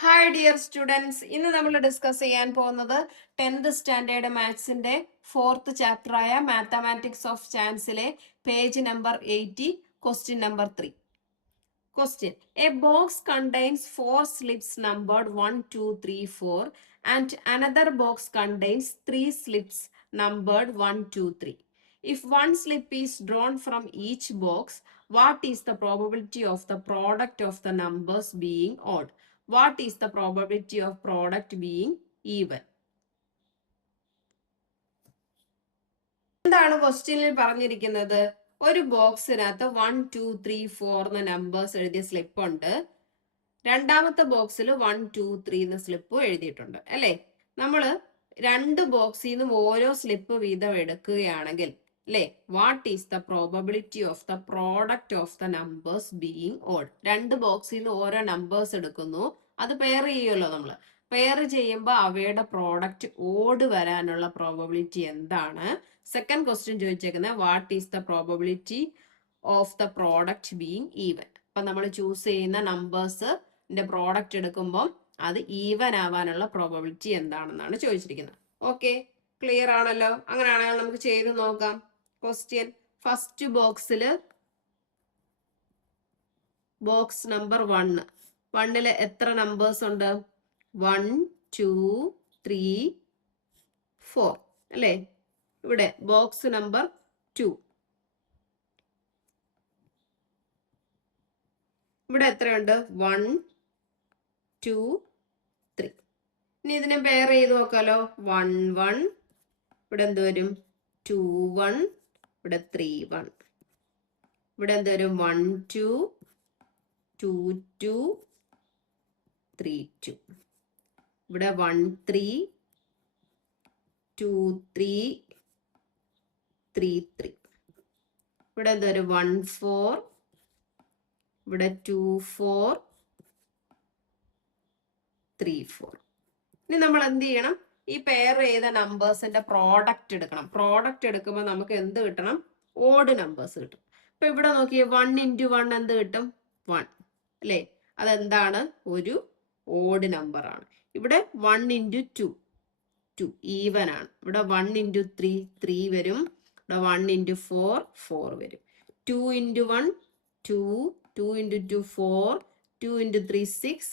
Hi dear students, ഇന്ന് നമ്മൾ discuss ചെയ്യാൻ പോകുന്നത് 10th സ്റ്റാൻഡേർഡ് മാത്സിന്റെ 4th ചാപ്റ്ററായ മാത്തമാറ്റിക്സ് ഓഫ് ചാൻസിലെ page number 80, question number 3. Question: A box contains 4 slips numbered 1, 2, 3, 4 and another box contains 3 slips numbered 1, 2, 3. If one slip is drawn from each box, what is the probability of the product of the numbers being odd? What is the probability of product being even? എന്താണ് ക്വസ്റ്റ്യനിൽ പറഞ്ഞിരിക്കുന്നത്? ഒരു ബോക്സിനകത്ത് 1, 2, 3, 4 എന്ന numbers എഴുതിയ slip ഉണ്ട്. രണ്ടാമത്തെ ബോക്സിൽ 1, 2, 3 എന്ന സ്ലിപ്പും എഴുതിയിട്ടുണ്ട് അല്ലേ? നമ്മൾ രണ്ട് ബോക്സിൽ നിന്നും ഓരോ സ്ലിപ്പ് വീതം എടുക്കുകയാണെങ്കിൽ അല്ലേ, what is the probability of the product of the numbers being odd? രണ്ട് ബോക്സിൽ നിന്ന് ഓരോ നമ്പേഴ്സ് എടുക്കുന്നു, അത് പെയർ ചെയ്യുമല്ലോ നമ്മൾ. പെയർ ചെയ്യുമ്പോൾ അവയുടെ പ്രോഡക്റ്റ് ഓഡ് വരാനുള്ള പ്രോബബിലിറ്റി എന്താണ്? സെക്കൻഡ് ക്വസ്റ്റ്യൻ ചോദിച്ചേക്കുന്നത് what is the probability of the product being even? അപ്പൊ നമ്മൾ ചൂസ് ചെയ്യുന്ന നമ്പേഴ്സ് പ്രോഡക്റ്റ് എടുക്കുമ്പോൾ അത് ഈവൻ ആവാനുള്ള പ്രോബബിലിറ്റി എന്താണെന്നാണ് ചോദിച്ചിരിക്കുന്നത്. ഓക്കെ, ക്ലിയർ ആണല്ലോ? അങ്ങനെയാണെങ്കിൽ നമുക്ക് ചെയ്ത് നോക്കാം. ക്വസ്റ്റ്യൻ ഫസ്റ്റ് ബോക്സിൽ ബോക്സ് നമ്പർ 1 എത്ര നമ്പേഴ്സ് ഉണ്ട്? 1, 2, 3, 4 അല്ലേ? ഇവിടെ ബോക്സ് നമ്പർ 2 ഇവിടെ എത്രയുണ്ട്? 1, 2, 3. ഇനി ഇതിനെ പെയർ ചെയ്ത് നോക്കാലോ. 1, 1, ഇവിടെ എന്ത് വരും? 2, 1, ഇവിടെ 3, 1, ഇവിടെ എന്ത് വരും? 1, 2, 2, 2, 3, 2, ഇവിടെ 1, 3, 2, 3, 3, 3, ഇവിടെ എന്ത് വരും? 1, 4, ഇവിടെ 2, 4, 3, 4. ഇനി നമ്മൾ എന്ത് ചെയ്യണം? ഈ പെയർ ചെയ്ത നമ്പേഴ്സിന്റെ പ്രോഡക്റ്റ് എടുക്കണം. പ്രോഡക്റ്റ് എടുക്കുമ്പോൾ നമുക്ക് എന്ത് കിട്ടണം? ഓഡ് നമ്പേഴ്സ് കിട്ടും. ഇപ്പൊ ഇവിടെ നോക്കിയേ, 1 × 1 എന്ത് കിട്ടും? 1 അല്ലേ? അതെന്താണ്? ഒരു ഓഡ് നമ്പർ ആണ്. ഇവിടെ 1 × 2 2 ഈവൻ ആണ്. ഇവിടെ 1 × 3 3 വരും. ഇവിടെ 1 × 4 4 വരും. 2 × 1 2, 2 × 2 4, 2 × 3 6,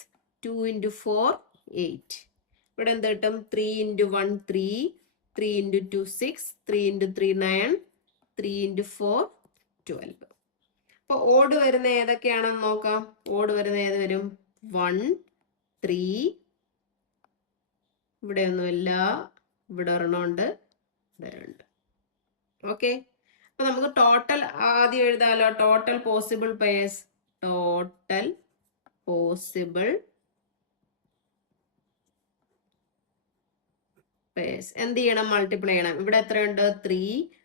2 × 4 8. ഇവിടെ എന്ത് കിട്ടും? 3 × 1 3, 3 × 2 6, 3 × 3 9, 3 × 4 12. അപ്പൊ ഓഡ് വരുന്ന ഏതൊക്കെയാണെന്ന് നോക്കാം. ഓഡ് വരുന്ന ഏത് വരും? 1, 3, ഇവിടെ ഒന്നുമില്ല, ഇവിടെ ഒരെണ്ണമുണ്ട്, ഇവിടെ 2. ഓക്കെ, അപ്പൊ നമുക്ക് ടോട്ടൽ ആദ്യം എഴുതാലോ. Total possible pairs. Total possible pairs എന്ത് ചെയ്യണം? മൾട്ടിപ്ലൈ ചെയ്യണം. ഇവിടെ എത്രയുണ്ട്? 3,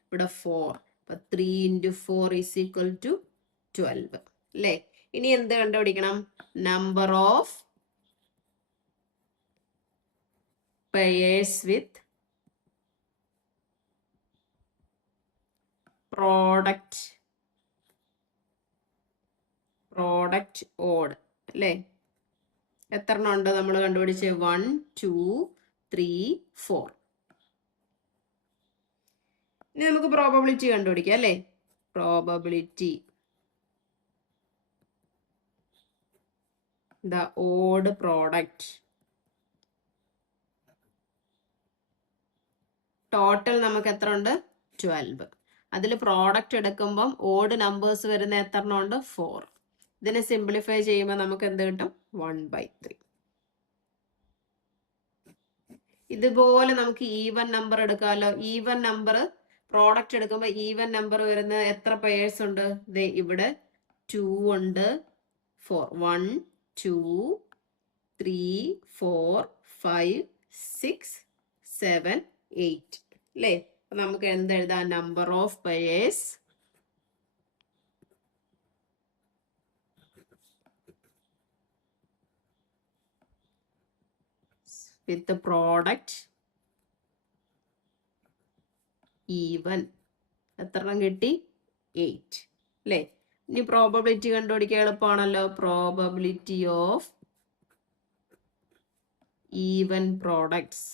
ഇവിടെ 4. അപ്പൊ 3 × 4 = 12 അല്ലേ? ഇനി എന്ത് കണ്ടുപിടിക്കണം? Number of pairs with product odd അല്ലേ? എത്ര എണ്ണം ഉണ്ട് നമ്മൾ കണ്ടുപിടിച്ച്? 1, 2, 3, 4. ഇനി നമുക്ക് പ്രോബബിലിറ്റി കണ്ടുപിടിക്കാം അല്ലേ? Probability the odd product. Total നമുക്ക് എത്ര ഉണ്ട്? 12. അതിൽ പ്രോഡക്റ്റ് എടുക്കുമ്പം ഓഡ് നമ്പേഴ്സ് വരുന്ന എത്ര എണ്ണം ഉണ്ട്? 4. ഇതിനെ സിംപ്ലിഫൈ ചെയ്യുമ്പോൾ നമുക്ക് എന്ത് കിട്ടും? 1/3. ഇതുപോലെ നമുക്ക് ഈവൻ നമ്പർ എടുക്കാമല്ലോ. ഈവൻ നമ്പർ പ്രോഡക്റ്റ് എടുക്കുമ്പോൾ ഈവൻ നമ്പർ വരുന്ന എത്ര പെയർസ് ഉണ്ട്? ഇവിടെ 2 ഉണ്ട്, 4. 1, 2, 3, 4, 5, 6, 7, 8 അല്ലേ? അപ്പൊ നമുക്ക് എന്തെഴുതാം? Number of pairs with the product even. എത്ര എണ്ണം കിട്ടി? 8 അല്ലേ? ഇനി പ്രോബബിലിറ്റി കണ്ടുപിടിക്കാൻ എളുപ്പമാണല്ലോ. Probability of even products.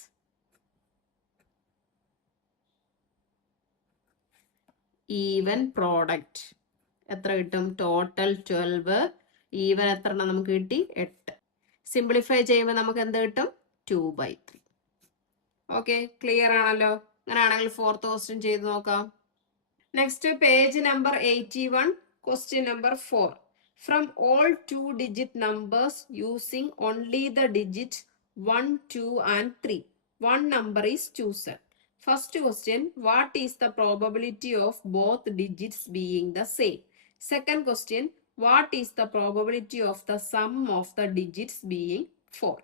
Even product എത്ര കിട്ടും? ടോട്ടൽ 12. ഈവൻ എത്ര എണ്ണം നമുക്ക് കിട്ടി? 8. സിംപ്ലിഫൈ ചെയ്യുമ്പോൾ നമുക്ക് എന്ത് കിട്ടും? 2/3. ഓക്കെ, ക്ലിയർ ആണല്ലോ? അങ്ങനെയാണെങ്കിൽ 4th ക്വസ്റ്റ്യൻ ചെയ്ത് നോക്കാം. Next page number 81, question number 4. From all 2-digit numbers using only the digit 1, 2 and 3, one number is chosen. First question, what is the probability of both digits being the same? Second question, what is the probability of the sum of the digits being 4?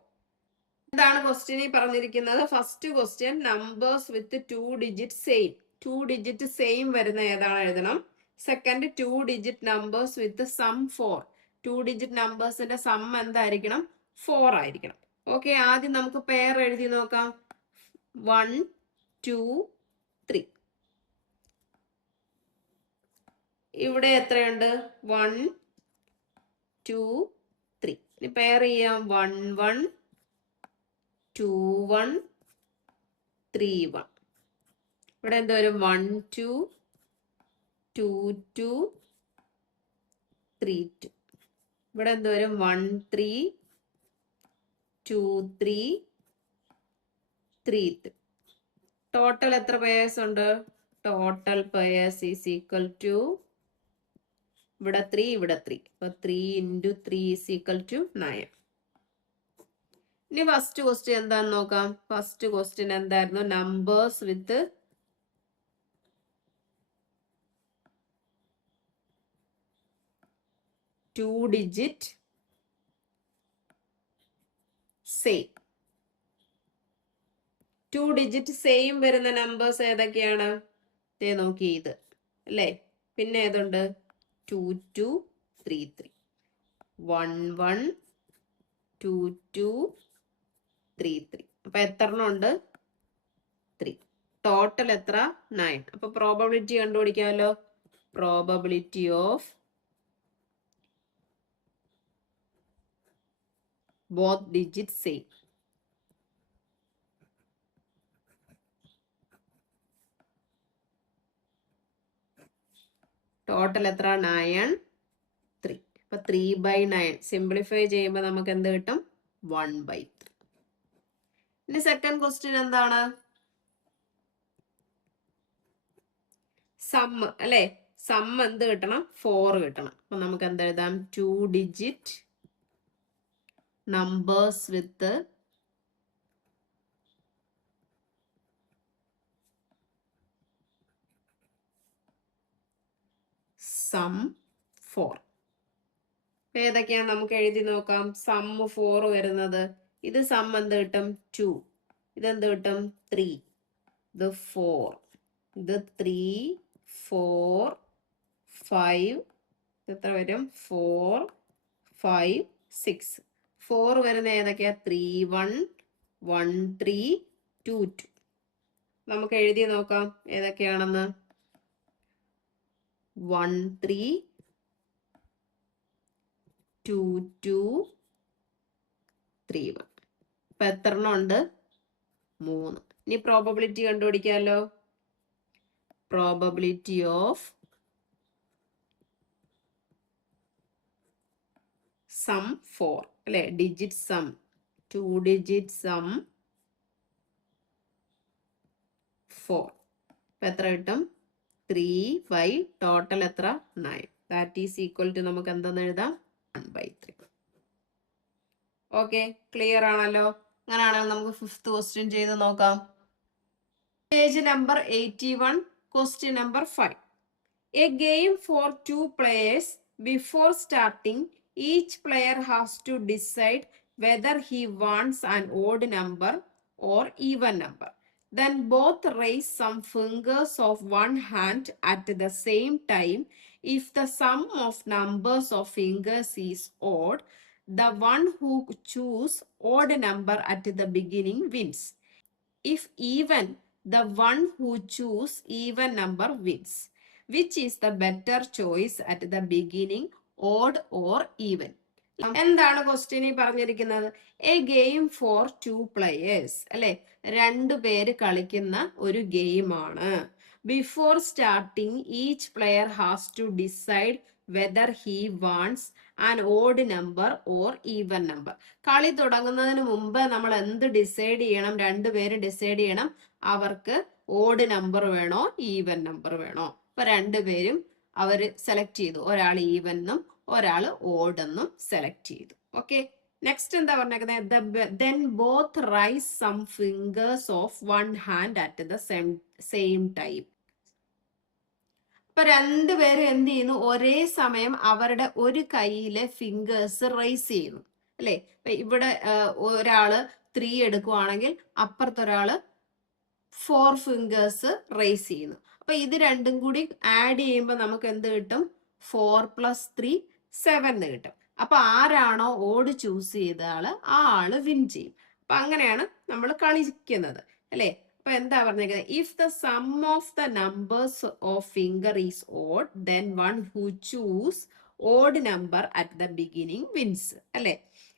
എന്താണ് ക്വസ്റ്റ്യനിൽ പറഞ്ഞിരിക്കുന്നത്? First question, numbers with 2 digit same. 2 digit same വരുന്ന ഏതാണ് എഴുതണം. Second, 2 digit numbers with sum 4. 2 digit നമ്പേഴ്സിന്റെ sum എന്തായിരിക്കണം? 4 ആയിരിക്കണം. Okay, ആദ്യം നമുക്ക് പെയർ എഴുതി നോക്കാം. 1, 2, 3. ഇവിടെ എത്രയുണ്ട്? 1, 2, 3. ഇനി പെയർ ചെയ്യാം. 1, 1, 2, 1, 3, 1. ഇവിടെ എന്ത് വരും? 1, 2, 2, 2, 3, 2. ഇവിടെ എന്ത് വരും? 1, 3, 2, 3, 3, 3. ടോട്ടൽ എത്ര പെയേഴ്സ് ഉണ്ട്? Total pairs is equal to, ഇവിടെ 3, ഇവിടെ 3. അപ്പൊ 3 × 3 ഈസ് ഈക്വൽ ടു 9. ഇനി ഫസ്റ്റ് ക്വസ്റ്റ്യൻ എന്താന്ന് നോക്കാം. ഫസ്റ്റ് ക്വസ്റ്റ്യൻ എന്തായിരുന്നു? Numbers with 2 digit same. 2 digit same വരുന്ന നമ്പേഴ്സ് ഏതൊക്കെയാണ്? നോക്കി, ഇത് അല്ലേ. പിന്നെ ഏതുണ്ട്? 2, 2, 3, 3. 1, 1, 2, 2, 3, 3. അപ്പൊ എത്ര എണ്ണം ഉണ്ട്? 3. ടോട്ടൽ എത്ര? 9. അപ്പൊ പ്രോബബിലിറ്റി കണ്ടുപിടിക്കാമല്ലോ. Probability of both digits same. Total എത്ര? 9, 3. അപ്പൊ 3/9 സിംപ്ലിഫൈ ചെയ്യുമ്പോൾ നമുക്ക് എന്ത് കിട്ടും? 1/3. ഇനി സെക്കൻഡ് ക്വസ്റ്റ്യൻ എന്താണ്? സം അല്ലെ. സം എന്ത് കിട്ടണം? 4 കിട്ടണം. അപ്പൊ നമുക്ക് എന്ത് എഴുതാം? 2 ഡിജിറ്റ് നമ്പേഴ്സ് വിത്ത് സം 4. ഏതൊക്കെയാണ് നമുക്ക് എഴുതി നോക്കാം. സം 4 വരുന്നത്, ഇത് സം എന്ത് കിട്ടും? 2. ഇതെന്ത് കിട്ടും? 3. ഇത് 4. ഇത് 3, 4, 5. എത്ര വരും? 4, 5, 6. 4 വരുന്ന ഏതൊക്കെയാ? 3, 1, 1, 3, 2, 2. നമുക്ക് എഴുതി നോക്കാം ഏതൊക്കെയാണെന്ന്. 1, 3, 2, 2, 3, 1. അപ്പൊ എത്ര എണ്ണം ഉണ്ട്? 3. ഇനി പ്രോബബിലിറ്റി കണ്ടുപിടിക്കാമല്ലോ. പ്രോബബിലിറ്റി ഓഫ് സം 4 അല്ലെ. Digit some, 2 digit some 4. അപ്പൊ എത്ര കിട്ടും? 3/, ടോട്ടൽ എത്ര? 9. ദാറ്റ് ഈസ് ഈക്വൽ ടു നമുക്ക് എന്താന്ന് എഴുതാം? 1/3. ഓക്കെ, ക്ലിയർ ആണല്ലോ? അങ്ങനെയാണെങ്കിൽ നമുക്ക് 5th ക്വസ്റ്റ്യൻ ചെയ്ത് നോക്കാം. Page number 81, question number 5. A game for 2 players. Before starting, each player has to decide whether he wants an odd number or even number. Then both raise some fingers of one hand at the same time. If the sum of numbers of fingers is odd, the one who chooses odd number at the beginning wins. If even, the one who chooses even number wins. Which is the better choice at the beginning, odd or even? എന്താണ് ക്വസ്റ്റ്യനിൽ പറഞ്ഞിരിക്കുന്നത്? A game four 2 players, അല്ലെ? 2 പേര് കളിക്കുന്ന ഒരു ഗെയിമാണ്. Before starting each player has to decide whether he wants an odd number or even number. കളി തുടങ്ങുന്നതിന് മുമ്പ് നമ്മൾ എന്ത് ഡിസൈഡ് ചെയ്യണം? 2 പേര് ഡിസൈഡ് ചെയ്യണം അവർക്ക് ഓഡ് നമ്പർ വേണോ ഈവൻ നമ്പർ വേണോ. അപ്പൊ 2 പേരും അവര് സെലക്ട് ചെയ്തു. ഒരാൾ ഈവൻ എന്നും ഒരാൾ ഓഡ് എന്നും സെലക്ട് ചെയ്തു. ഓക്കെ, നെക്സ്റ്റ് എന്താ പറഞ്ഞേക്കുന്നത്? Then both rise some fingers of one hand at the same time. അപ്പൊ 2 പേരും എന്ത് ചെയ്യുന്നു? ഒരേ സമയം അവരുടെ ഒരു കൈയിലെ ഫിംഗേഴ്സ് റൈസ് ചെയ്യുന്നു, അല്ലെ? ഇവിടെ ഒരാള് 3 എടുക്കുവാണെങ്കിൽ അപ്പുറത്തൊരാള് 4 ഫിംഗേഴ്സ് റൈസ് ചെയ്യുന്നു. അപ്പൊ ഇത് രണ്ടും കൂടി ആഡ് ചെയ്യുമ്പോൾ നമുക്ക് എന്ത് കിട്ടും? 4 + 3 7 കിട്ടും. അപ്പൊ ആരാണോ ഓഡ് ചൂസ് ചെയ്ത ആള് ആ ആള് വിൻ ചെയ്യും. അപ്പൊ അങ്ങനെയാണ് നമ്മൾ കളിക്കുന്നത്, അല്ലെ? അപ്പൊ എന്താ പറഞ്ഞേക്കുന്നത്? If the sum of the numbers of finger is odd, then one who choose odd number at the beginning wins, അല്ലെ?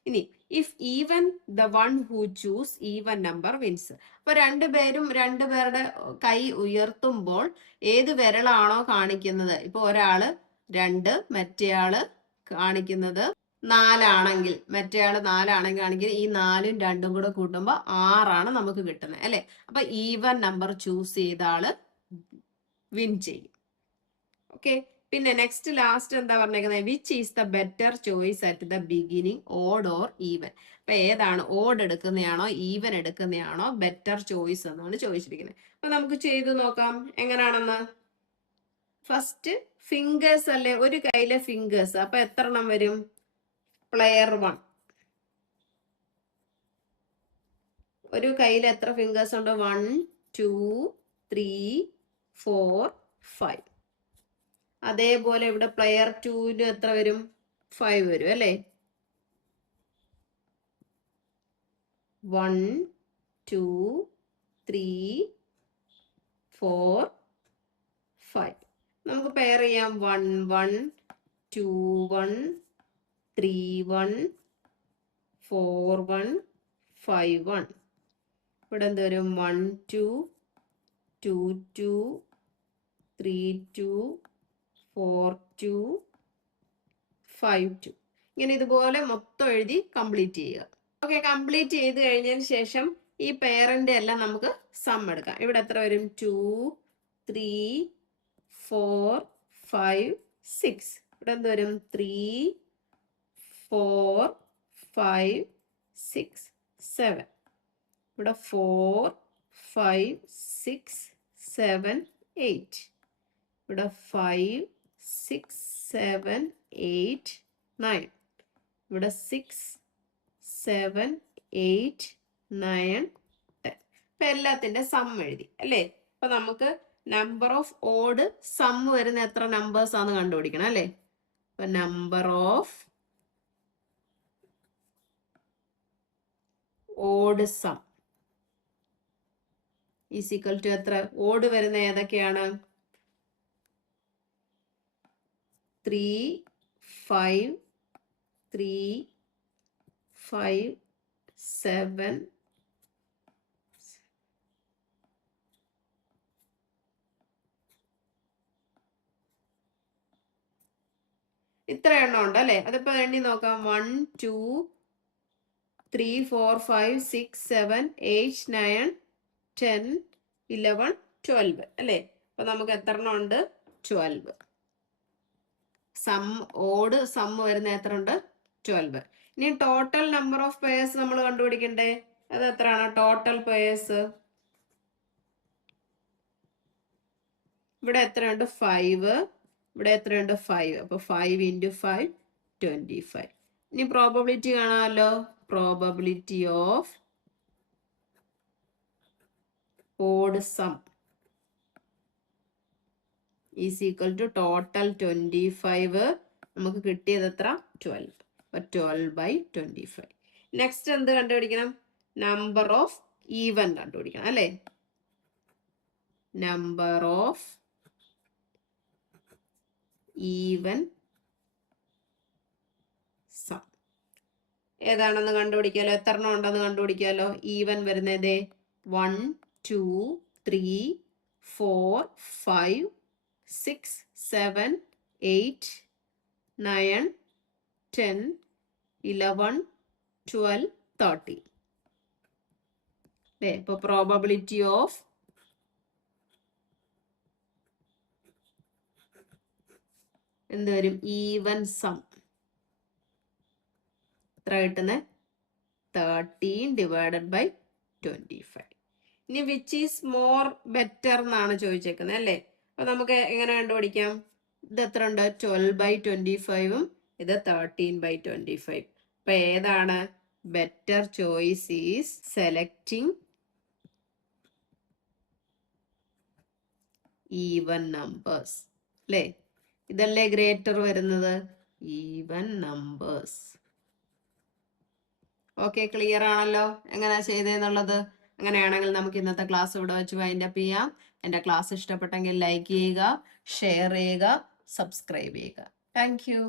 ഇനി if even the one who choose even number wins. അപ്പൊ 2 പേരും 2 പേരുടെ കൈ ഉയർത്തുമ്പോൾ ഏത് വിരലാണോ കാണിക്കുന്നത്? ഇപ്പൊ ഒരാള് 2, മറ്റേയാള് കാണിക്കുന്നത് 4 ആണെങ്കിൽ, മറ്റേയാള് 4 ആണെങ്കിൽ ഈ 4ഉം 2ഉം കൂടെ കൂട്ടുമ്പോൾ 6 നമുക്ക് കിട്ടുന്നത്, അല്ലെ? അപ്പൊ ഈവൻ നമ്പർ ചൂസ് ചെയ്ത ആള് വിൻ ചെയ്യും. ഓക്കെ, പിന്നെ നെക്സ്റ്റ് ലാസ്റ്റ് എന്താ പറഞ്ഞേക്കുന്നത്? Which is the better choice at the beginning, odd or even. അപ്പൊ ഏതാണ്? ഓഡ് എടുക്കുന്നതാണോ ഈവൻ എടുക്കുന്നതാണോ ബെറ്റർ ചോയ്സ് എന്നാണ് ചോദിച്ചിരിക്കുന്നത്. അപ്പൊ നമുക്ക് ചെയ്തു നോക്കാം എങ്ങനെയാണെന്ന്. ഫസ്റ്റ് ഫിംഗേഴ്സ് അല്ലേ, ഒരു കയ്യിലെ ഫിംഗേഴ്സ്. അപ്പൊ എത്ര എണ്ണം വരും? പ്ലെയർ 1 ഒരു കയ്യിൽ എത്ര ഫിംഗേഴ്സ് ഉണ്ട്? 1 2 3 4 5. അതേപോലെ ഇവിടെ പ്ലെയർ 2 എത്ര വരും? 5 വരും, അല്ലേ? 1 2 3 4 5. നമുക്ക് പെയർ ചെയ്യാം. 1 1 2 1 3 1 4 1 5 1. ഇവിടെ എന്ത് വരും? 1 2 2 2 3 2 4 2 5 2. ഇങ്ങനെ ഇതുപോലെ മൊത്തം എഴുതി കംപ്ലീറ്റ് ചെയ്യുക. ഓക്കെ, കംപ്ലീറ്റ് ചെയ്ത് കഴിഞ്ഞതിന് ശേഷം ഈ പെയറിന്റെ എല്ലാം നമുക്ക് സം എടുക്കാം. ഇവിടെ എത്ര വരും? 2 3 4 5 6. ഇവിടെ എന്ത് വരും? 3 4 5 6 7. ഇവിടെ 4 5 6 7 8. ഇവിടെ 5 6 7 8 9. ഇവിടെ 6 7 8 9 10. ഇപ്പൊ എല്ലാത്തിന്റെ സം എഴുതി, അല്ലേ? അപ്പൊ നമുക്ക് നമ്പർ ഓഫ് ഓഡ് സം വരുന്ന എത്ര നമ്പേഴ്സ് ആണെന്ന് കണ്ടുപിടിക്കണം, അല്ലേ? അപ്പൊ number of odd sum is equal to എത്ര? ഓഡ് വരുന്ന ഏതൊക്കെയാണ്? 3 5 3 5 7 ഇത്ര എണ്ണം ഉണ്ട്, അല്ലെ? അതിപ്പോ എണ്ണി നോക്കാം. 1 2 3 4 5 6 7 8 9 10 11 12, അല്ലെ? അപ്പൊ നമുക്ക് എത്ര എണ്ണം ഉണ്ട്? 12. സം ഓഡ് സം വരുന്ന എത്ര ഉണ്ട്? 12. ഇനി ടോട്ടൽ നമ്പർ ഓഫ് പെയർസ് നമ്മൾ കണ്ടുപിടിക്കണ്ടേ? അത് എത്രയാണ്? ടോട്ടൽ പെയർസ് ഇവിടെ എത്രയുണ്ട്? 5. ഇവിടെ എത്രയുണ്ട്? 5. അപ്പൊ 5 × 5 25. ഇനി പ്രോബബിലിറ്റി കാണാമല്ലോ. Probability of odd sum is equal to total 25. നമുക്ക് കിട്ടിയത് എത്ര? 12. അപ്പൊ 12/25. നെക്സ്റ്റ് എന്ത് കണ്ടുപിടിക്കണം? നമ്പർ ഓഫ് ഈവൻ കണ്ടുപിടിക്കണം, അല്ലേ? Number of even sum. ഏതാണെന്ന് കണ്ടുപിടിക്കാലോ, എത്ര എണ്ണം ഉണ്ടെന്ന് കണ്ടുപിടിക്കാലോ. ഈവൻ വരുന്നത് 1 2 3 4 5 6 7 8 9 10 11 12 13 അല്ലേ. ഇപ്പൊ പ്രോബബിലിറ്റി ഓഫ് എന്ത് വരും, ഈവൻ സം എത്ര കിട്ടുന്നത്, 13 ഡിവൈഡഡ് ബൈ 25. ഇനി വിച്ച് ഈസ് മോർ ബെറ്റർ എന്നാണ് ചോദിച്ചേക്കുന്നത് അല്ലേ. അപ്പൊ നമുക്ക് എങ്ങനെ കണ്ടുപിടിക്കാം, ഇത് എത്ര ഉണ്ട്, 12/25 ഇത് 13/25. അപ്പൊ ഏതാണ് better choice is selecting even numbers അല്ലേ. ഇതല്ലേ ഗ്രേറ്റർ വരുന്നത്, ഈവൻ നമ്പേഴ്സ്. ഓക്കെ, ക്ലിയർ ആണല്ലോ എങ്ങനെയാ ചെയ്തതെന്നുള്ളത്. അങ്ങനെയാണെങ്കിൽ നമുക്ക് ഇന്നത്തെ ക്ലാസ് ഇവിടെ വെച്ച് വൈൻഡ് അപ്പ് ചെയ്യാം. എൻ്റെ ക്ലാസ് ഇഷ്ടപ്പെട്ടെങ്കിൽ ലൈക്ക് ചെയ്യുക, ഷെയർ ചെയ്യുക, സബ്സ്ക്രൈബ് ചെയ്യുക. Thank you.